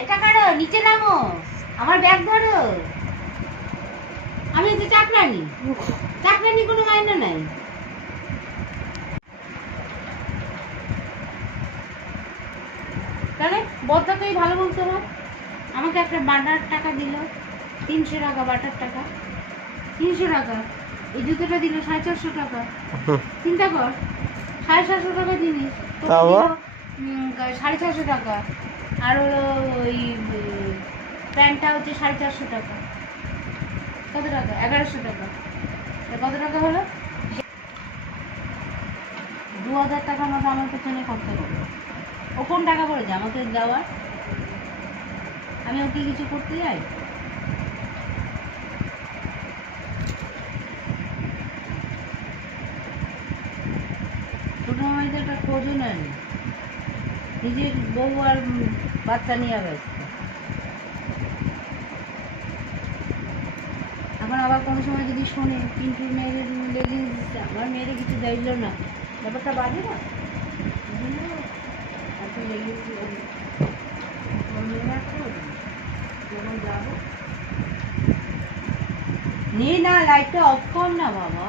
এটা কারো নিচে নামো, আমার ব্যাগ ধরো। আমি তো চাকরানি, চাকরানি কোনো মাইনে নাই। তাহলে বদটাকেই ভালো বলতে হয়। আমাকে একটা বাটার টাকা দিল, 300 টাকা বাটার টাকা, 300 টাকা। এই জুতোটা দিল 450 টাকা। চিন্তা কর, 750 টাকা জিনিস 450 টাকা। আর হলো ওই প্যান্টটা হচ্ছে 450 টাকা। কত টাকা? 1100 টাকা। কত টাকা হলো? 2000 টাকার মতো আমার পেছনে খরচ করলো। ও কোন টাকা পড়েছে আমাকে দেওয়ার? আমি ওকে কিছু করতে যাই? ছোট মামাই তো একটা খোঁজও নেয়নি, নিজের বউ আর বাচ্চা নিয়ে ব্যস্ত। এখন আবার কোনো সময় যদি শোনে পিন্টুর মেয়ের লেগে আমার মেয়েরে কিছু দিল না, ব্যাপারটা বাজে না? নে না, লাইটটা অফ কর না বাবা।